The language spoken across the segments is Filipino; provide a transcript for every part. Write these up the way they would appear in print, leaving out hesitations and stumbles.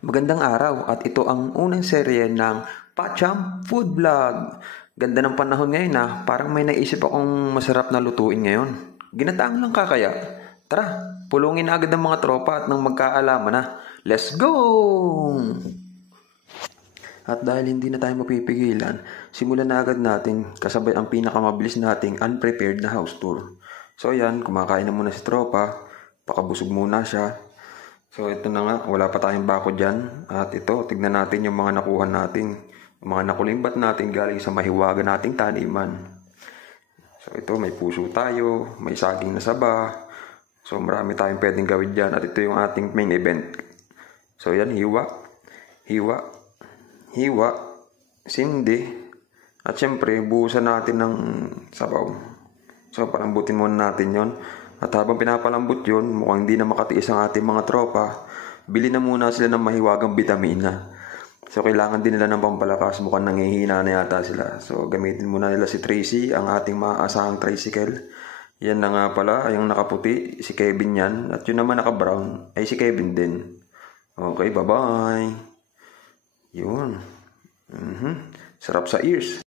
Magandang araw at ito ang unang serye ng Pacham Food Vlog. Ganda ng panahon ngayon parang may naisip akong masarap na lutuin ngayon. Ginataang lang kakaya. Tara, pulungin na agad ang mga tropa at nang magkaalaman na. Let's go! At dahil hindi na tayo mapipigilan, simulan na agad natin kasabay ang pinakamabilis nating unprepared na house tour. So yan, kumakain na muna si tropa, pakabusog muna siya. So ito na nga, wala pa tayong bako dyan. At ito, tignan natin yung mga nakuha natin. Yung mga nakulimbat natin galing sa mahiwaga nating taniman. So ito, may puso tayo, may saging na saba. So marami tayong pwedeng gawin dyan. At ito yung ating main event. So yan, hiwa, sindi. At syempre, buhusan natin ng sabaw. So palambutin muna natin yon. At habang pinapalambot yun, mukhang hindi na makatiis ang ating mga tropa, bili na muna sila ng mahiwagang bitamina. So kailangan din nila ng pampalakas, mukhang nangihina na yata sila. So gamitin muna nila si Tracy, ang ating maaasahang tricycle. Yan na nga pala, yung nakaputi, si Kevin yan. At yun naman naka-brown, ay si Kevin din. Okay, bye-bye. Yun. Sarap sa ears.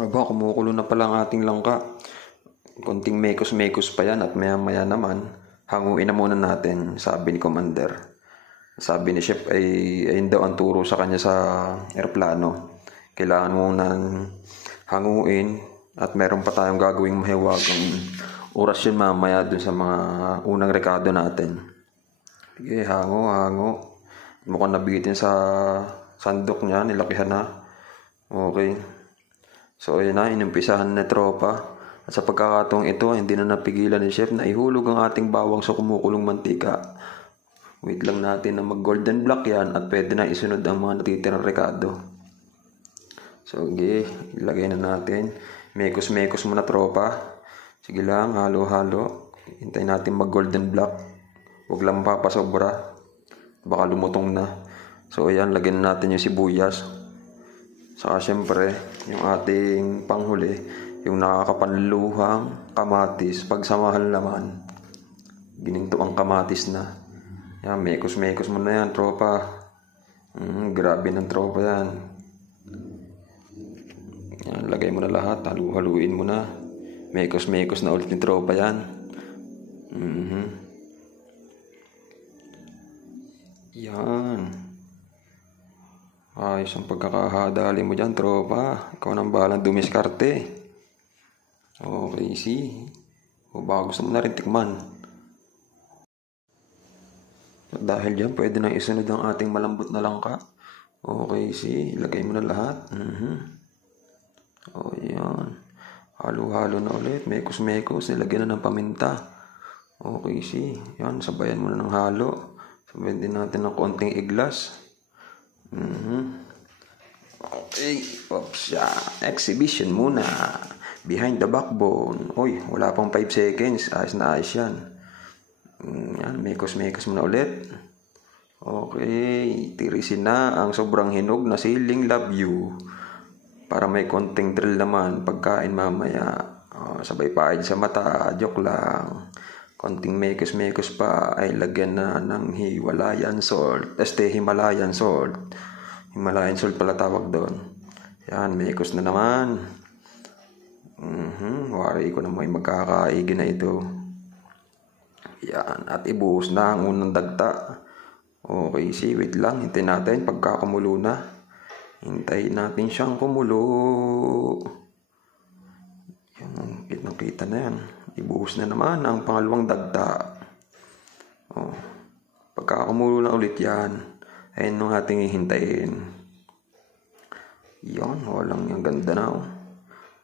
Aba, kumukulo na pala ang ating langka. Konting mekos-mekos pa yan at maya-maya naman, hanguin na muna natin, sabi ni Commander. Sabi ni Chef ay ayun daw ang turo sa kanya sa aeroplano. Kailangan muna hanguin at meron pa tayong gagawing mahiwagang oras yun mamaya dun sa mga unang rekado natin. Sige, hango. Mukhang nabitin sa sandok niya, nilakihan na. Okay. So ayun na, inumpisahan na tropa. At sa pagkakataong ito, hindi na napigilan ni Chef na ihulog ang ating bawang sa kumukulong mantika. Wait lang natin na mag-golden black yan at pwede na isunod ang mga natitirang rekado. So, okay, ilagay na natin. Mekos-mekos muna tropa. Sige lang, halo-halo. Hintayin natin mag-golden black. Huwag lang papasobra. Baka lumutong na. So, ayan, lagyan na natin yung sibuyas. Saka syempre, yung ating panghuli, yung nakakapanluhang kamatis, pagsamahal naman. Gininto ang kamatis na. Yan, mekos-mekos mo na yan, tropa. Grabe ng tropa yan. Yan, lagay mo na lahat, haluin mo na. Mekos-mekos na ulit ni tropa yan. Yan. Ayos ang pagkakahadali mo dyan, tropa. Ikaw nang bahalang dumiskarte. Okay, see. O baka gusto mo na rin tikman. At dahil dyan, pwede nang isunod ang ating malambot na langka. Okay, see. Ilagay mo na lahat. O, yan. Halo-halo na ulit. Mekos-mekos. Nilagyan na ng paminta. Okay, see. Yan, sabayan mo na ng halo. Sabayan din natin ng konting iglas. Okay. Oops, exhibition muna. Behind the backbone. Uy, wala pang 5 seconds. Ayos na ayos yan. Yan, mekos-mekos muna ulit. Okay, tirisin na ang sobrang hinog na siling love you. Para may konting thrill naman pagkain mamaya. Sabay paid sa mata, joke lang. Konting mekos-mekos pa ay lagyan na ng Himalayan salt. Himalayan salt. Himalayan salt pala tawag doon. Yan, mekos na naman. Wari ko na may magkakaigi na ito. Yan, at ibuhos na ang unang dagta. Okay, see, wait lang. Hintayin natin pagkakumulo na. Hintayin natin siyang kumulo. Yan, kitang-kita na yan. Ibuhos na naman ang pangalawang dagta. Pagkakumulo na ulit yan. Ayun ang ating hihintayin. Yan, walang yung ganda na.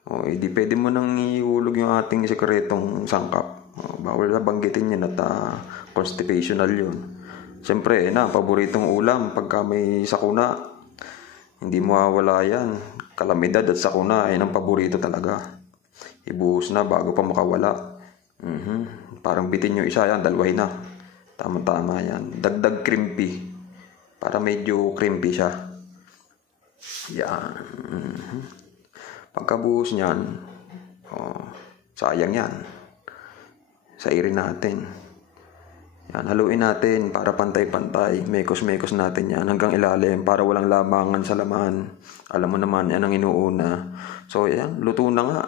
Di pwede mo nang ihulog yung ating sekretong sangkap. Bawal na banggitin yan at constipational yun. Siyempre, paboritong ulam pagka may sakuna. Hindi mawawala yan. Kalamidad at sakuna ay ang paborito talaga. Ibuhos na bago pa makawala. Parang bitin yung isa yan, dalawahin na. Tama-tama yan. Dagdag crimpy. Para medyo crimpy siya. Yan. Pagkabuhos niyan, sayang yan. Sairin natin. Yan, haluin natin para pantay-pantay. Mekos-mekos natin yan hanggang ilalim para walang lamangan sa laman. Alam mo naman, yan ang inuuna. So, yan, luto na nga.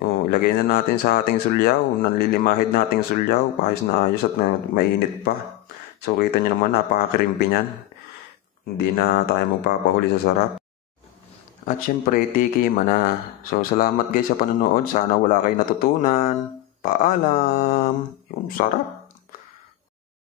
O, ilagay na natin sa ating sulyaw. Nanlilimahid nating sulyaw. Paayos na ayos at mainit pa. So, kita nyo naman, napaka-crimpy niyan. Hindi na tayo magpapahuli sa sarap. At syempre, tikim na. So, salamat guys sa panonood. Sana wala kayo natutunan. Paalam. Yung sarap.